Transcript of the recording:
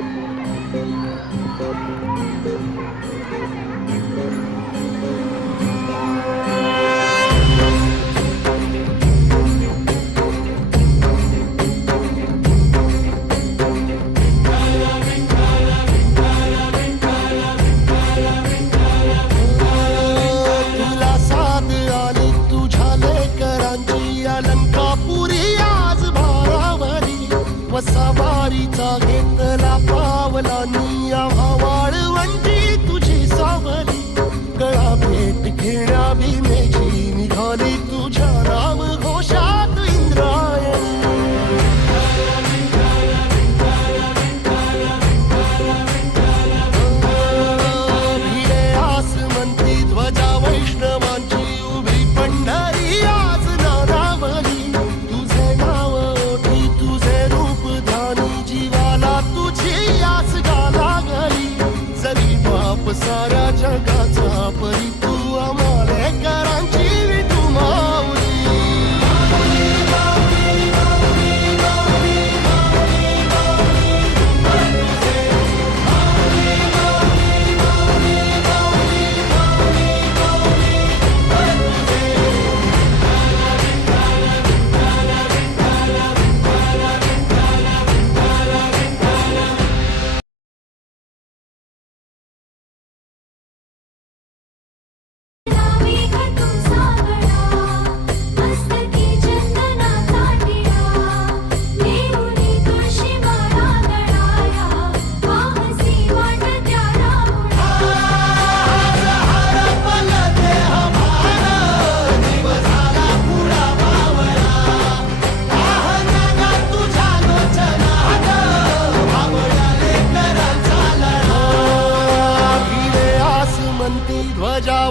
Thank you. Babylon.